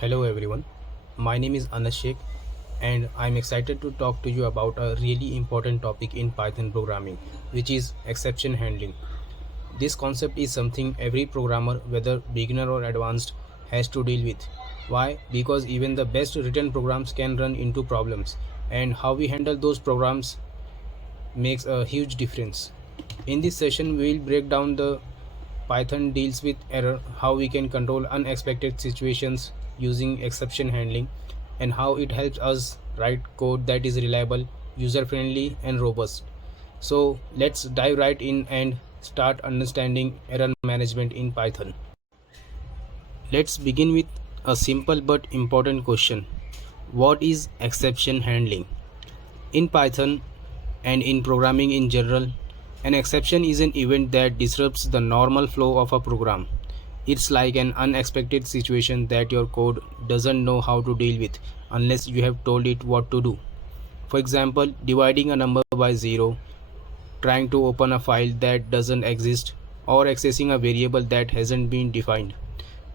Hello everyone, my name is Anas Sheikh and I'm excited to talk to you about a really important topic in Python programming, which is exception handling. This concept is something every programmer, whether beginner or advanced, has to deal with. Why? Because even the best written programs can run into problems, and how we handle those programs makes a huge difference. In this session, we will break down the Python deals with error, how we can control unexpected situations using exception handling, and how it helps us write code that is reliable, user friendly, and robust. So, let's dive right in and start understanding error management in Python. Let's begin with a simple but important question. What is exception handling? In Python and in programming in general, an exception is an event that disrupts the normal flow of a program. It's like an unexpected situation that your code doesn't know how to deal with unless you have told it what to do. For example, dividing a number by 0, trying to open a file that doesn't exist, or accessing a variable that hasn't been defined.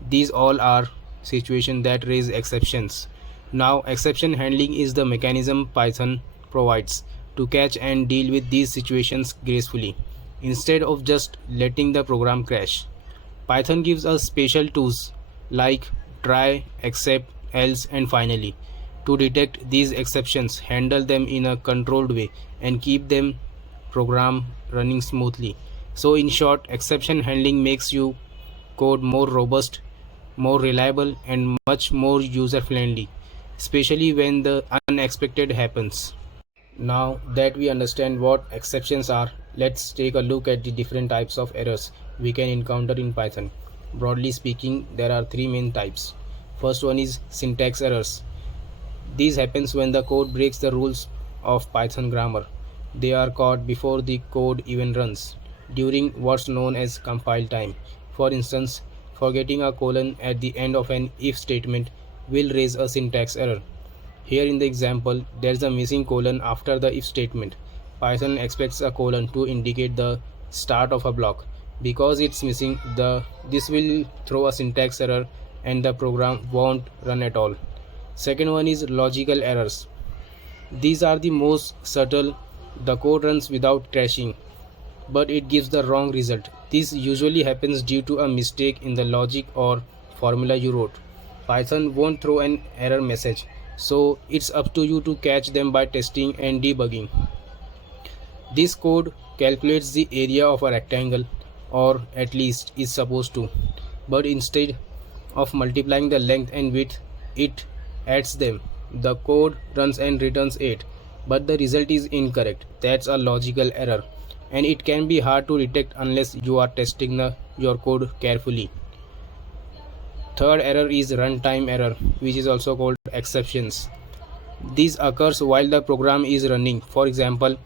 These all are situations that raise exceptions. Now, exception handling is the mechanism Python provides to catch and deal with these situations gracefully, instead of just letting the program crash. Python gives us special tools like try, except, else, and finally to detect these exceptions, handle them in a controlled way, and keep them program running smoothly. So, in short, exception handling makes you code more robust, more reliable, and much more user friendly, especially when the unexpected happens. Now that we understand what exceptions are, let's take a look at the different types of errors we can encounter in Python. Broadly speaking, there are three main types. First one is syntax errors. These happens when the code breaks the rules of Python grammar. They are caught before the code even runs, during what's known as compile time. For instance, forgetting a colon at the end of an if statement will raise a syntax error. Here in the example, there's a missing colon after the if statement. Python expects a colon to indicate the start of a block. Because it's missing, this will throw a syntax error and the program won't run at all. Second one is logical errors. These are the most subtle. The code runs without crashing, but it gives the wrong result. This usually happens due to a mistake in the logic or formula you wrote. Python won't throw an error message, so it's up to you to catch them by testing and debugging. This code calculates the area of a rectangle, or at least is supposed to, but instead of multiplying the length and width, it adds them. The code runs and returns 8, but the result is incorrect. That's a logical error, and it can be hard to detect unless you are testing your code carefully. Third error is runtime error, which is also called exceptions. This occurs while the program is running. For example,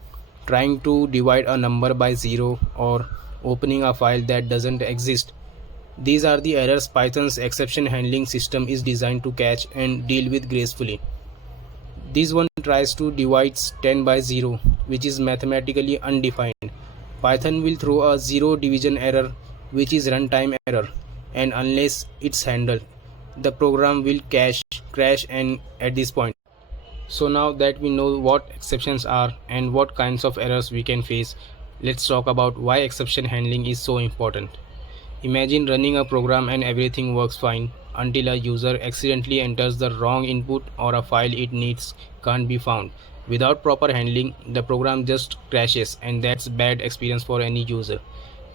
trying to divide a number by 0 or opening a file that doesn't exist. These are the errors Python's exception handling system is designed to catch and deal with gracefully. This one tries to divide 10 by 0, which is mathematically undefined. Python will throw a 0 division error, which is runtime error, and unless it's handled, the program will crash and at this point. So now that we know what exceptions are and what kinds of errors we can face, let's talk about why exception handling is so important. Imagine running a program and everything works fine until a user accidentally enters the wrong input or a file it needs can't be found. Without proper handling, the program just crashes, and that's bad experience for any user.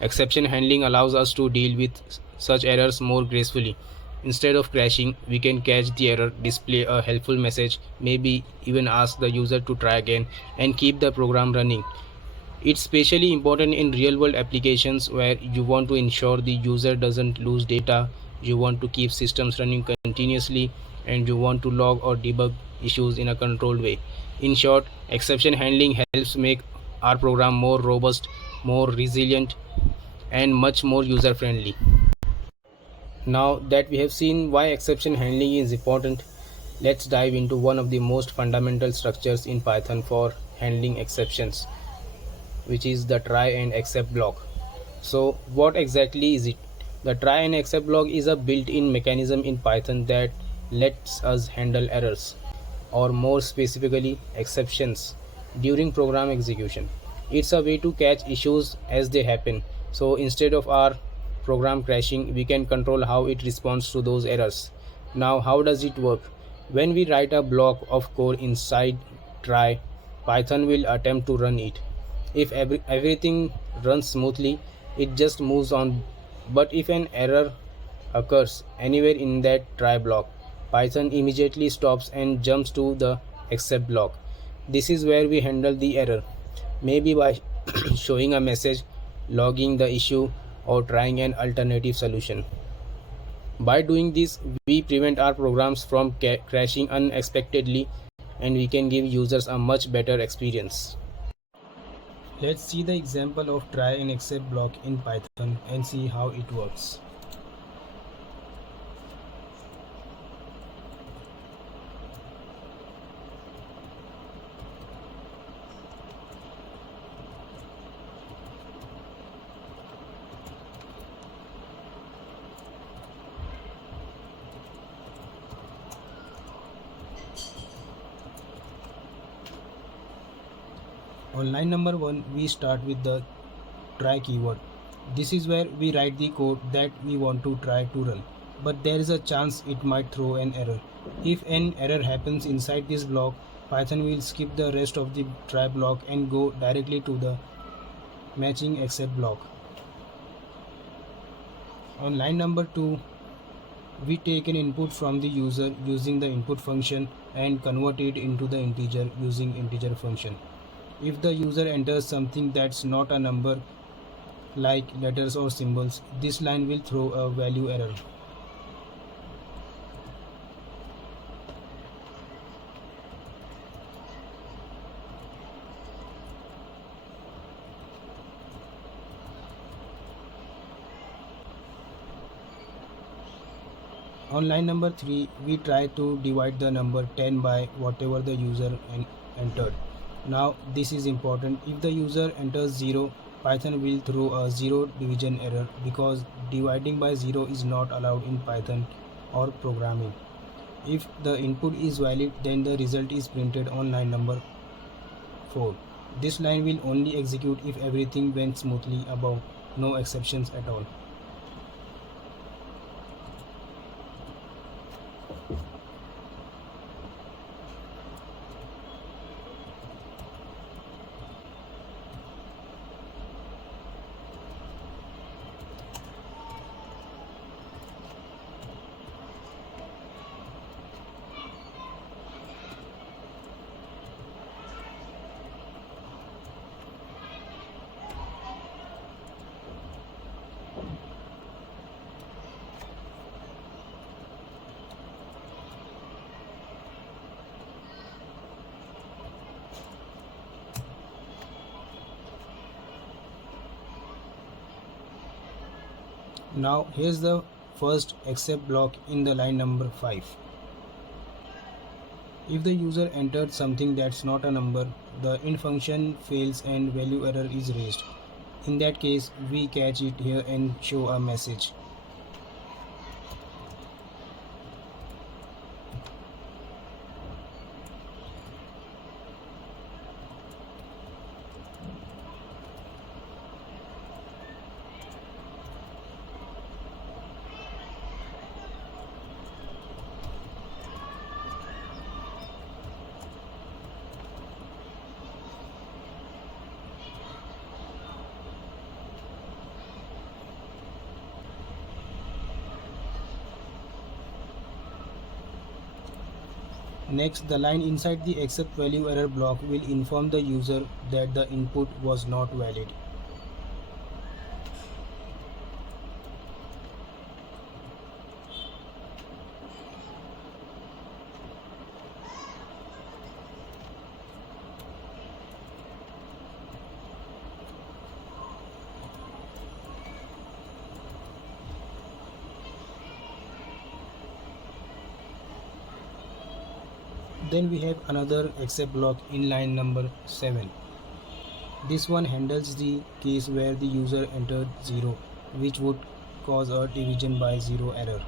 Exception handling allows us to deal with such errors more gracefully. Instead of crashing, we can catch the error, display a helpful message, maybe even ask the user to try again, and keep the program running. It's especially important in real world applications where you want to ensure the user doesn't lose data, you want to keep systems running continuously, and you want to log or debug issues in a controlled way. In short, exception handling helps make our program more robust, more resilient, and much more user friendly. Now that we have seen why exception handling is important, let's dive into one of the most fundamental structures in Python for handling exceptions, which is the try and except block. So what exactly is it? The try and except block is a built-in mechanism in Python that lets us handle errors, or more specifically, exceptions, during program execution. It's a way to catch issues as they happen. So instead of our program crashing, we can control how it responds to those errors. Now, how does it work? When we write a block of code inside try, Python will attempt to run it. If everything runs smoothly, it just moves on. But if an error occurs anywhere in that try block, Python immediately stops and jumps to the except block. This is where we handle the error, maybe by showing a message, logging the issue, or trying an alternative solution. By doing this, we prevent our programs from crashing unexpectedly, and we can give users a much better experience. Let's see the example of try and except block in Python and see how it works. On line number 1, we start with the try keyword. This is where we write the code that we want to try to run, but there is a chance it might throw an error. If an error happens inside this block, Python will skip the rest of the try block and go directly to the matching except block. On line number 2, we take an input from the user using the input function and convert it into the integer using integer function. If the user enters something that's not a number, like letters or symbols, this line will throw a value error. On line number 3, we try to divide the number 10 by whatever the user entered. Now this is important. If the user enters 0, Python will throw a 0 division error because dividing by 0 is not allowed in Python or programming. If the input is valid, then the result is printed on line number 4. This line will only execute if everything went smoothly above, no exceptions at all. Now here's the first except block in the line number 5. If the user entered something that's not a number, the int function fails and value error is raised. In that case, we catch it here and show a message. Next, the line inside the except value error block will inform the user that the input was not valid. Then we have another except block in line number 7. This one handles the case where the user entered 0, which would cause a division by 0 error.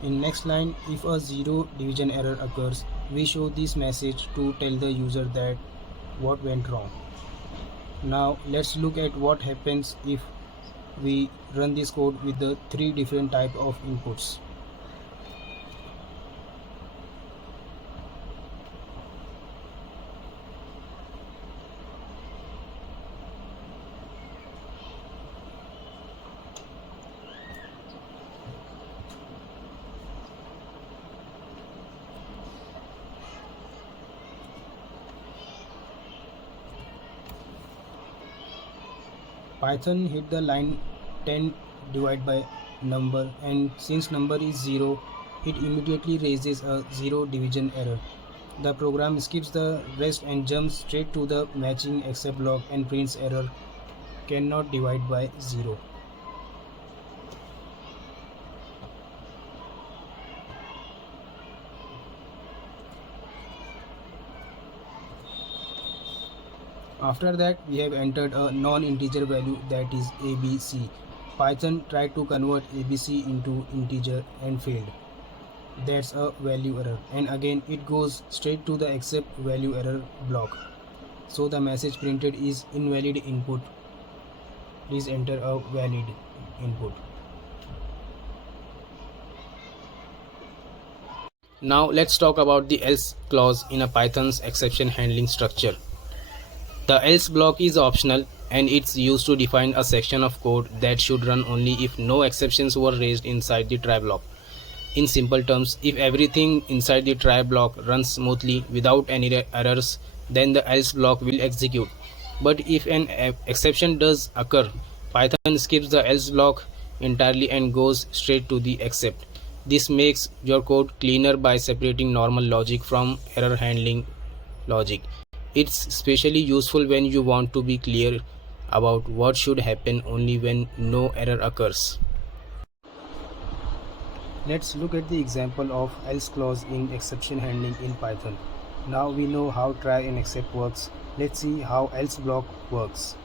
In next line, if a zero division error occurs, we show this message to tell the user that what went wrong. Now let's look at what happens if we run this code with the three different type of inputs. Python hit the line 10 divided by number, and since number is 0, it immediately raises a zero division error. The program skips the rest and jumps straight to the matching except block and prints error cannot divide by 0. After that, we have entered a non-integer value, that is ABC. Python tried to convert ABC into integer and failed. That's a value error, and again it goes straight to the except value error block. So the message printed is invalid input. Please enter a valid input. Now let's talk about the else clause in a Python's exception handling structure. The else block is optional and it's used to define a section of code that should run only if no exceptions were raised inside the try block. In simple terms, if everything inside the try block runs smoothly without any errors, then the else block will execute. But if an exception does occur, Python skips the else block entirely and goes straight to the except. This makes your code cleaner by separating normal logic from error handling logic. It's especially useful when you want to be clear about what should happen only when no error occurs. Let's look at the example of else clause in exception handling in Python. Now we know how try and except works. Let's see how else block works.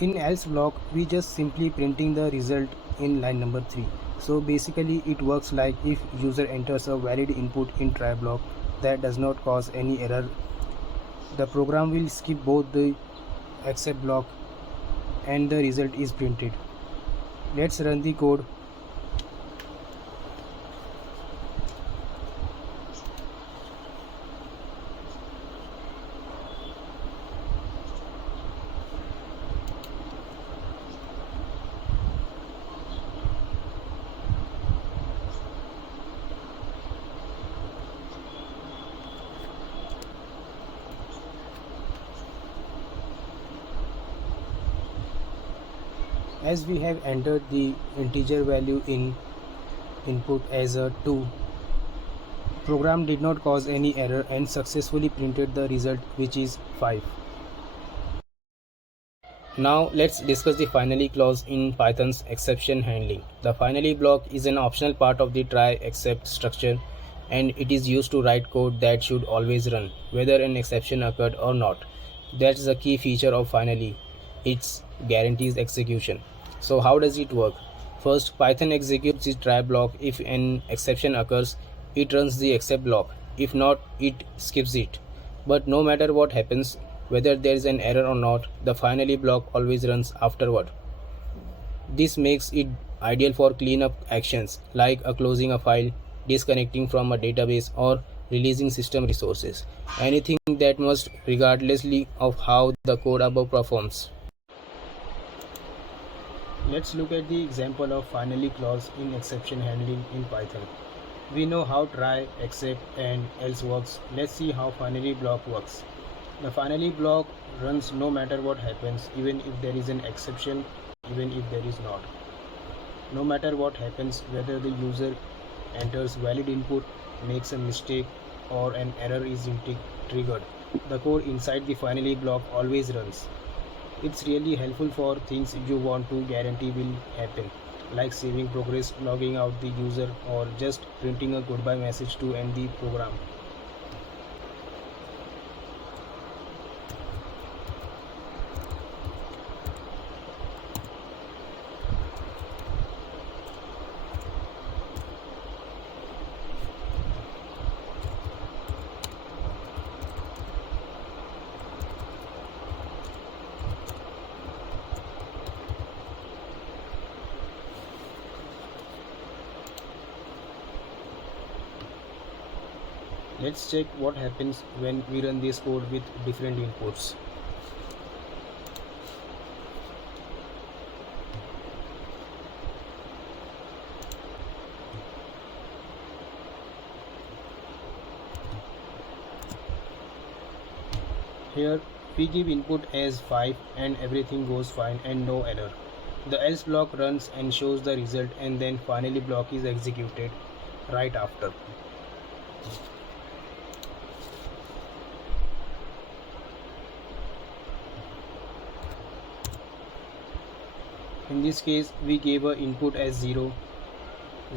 In else block, we just simply printing the result in line number 3. So basically it works like if user enters a valid input in try block that does not cause any error, the program will skip both the except block and the result is printed. Let's run the code. As we have entered the integer value in input as a 2, program did not cause any error and successfully printed the result, which is 5. Now let's discuss the finally clause in Python's exception handling. The finally block is an optional part of the try except structure, and it is used to write code that should always run whether an exception occurred or not. That's the key feature of finally. It guarantees execution. So how does it work? First, Python executes the try block. If an exception occurs, it runs the except block. If not, it skips it. But no matter what happens, whether there is an error or not, the finally block always runs afterward. This makes it ideal for cleanup actions like closing a file, disconnecting from a database, or releasing system resources. Anything that must, regardlessly of how the code above performs. Let's look at the example of finally clause in exception handling in Python. We know how try, except, and else works. Let's see how finally block works. The finally block runs no matter what happens, even if there is an exception, even if there is not. No matter what happens, whether the user enters valid input makes a mistake or an error is triggered, the code inside the finally block always runs. It's really helpful for things you want to guarantee will happen, like saving progress, logging out the user, or just printing a goodbye message to end the program. Let's check what happens when we run this code with different inputs. Here we give input as 5 and everything goes fine and no error. The else block runs and shows the result, and then finally block is executed right after. In this case we gave a input as 0.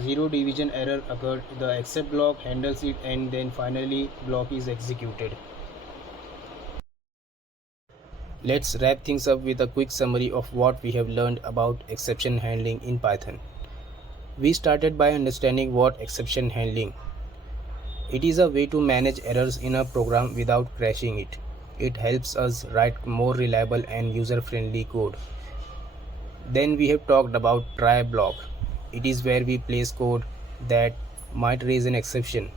Zero division error occurred, the except block handles it, and then finally block is executed. Let's wrap things up with a quick summary of what we have learned about exception handling in Python. We started by understanding what exception handling. It is a way to manage errors in a program without crashing it. It helps us write more reliable and user-friendly code. Then we have talked about try block. It is where we place code that might raise an exception.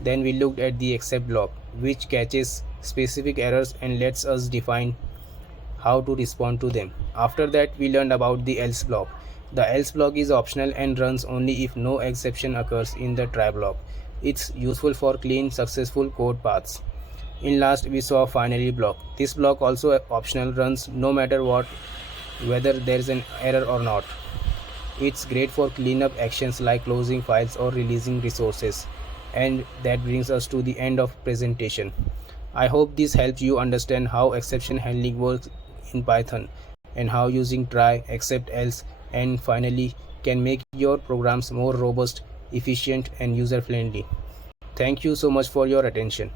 Then we looked at the except block, which catches specific errors and lets us define how to respond to them. After that, we learned about the else block. The else block is optional and runs only if no exception occurs in the try block. It's useful for clean, successful code paths. In last, we saw finally block. This block also optional, runs no matter what, whether there's an error or not. It's great for cleanup actions like closing files or releasing resources. And that brings us to the end of presentation. I hope this helps you understand how exception handling works in Python and how using try, except, else, and finally can make your programs more robust, efficient, and user friendly. Thank you so much for your attention.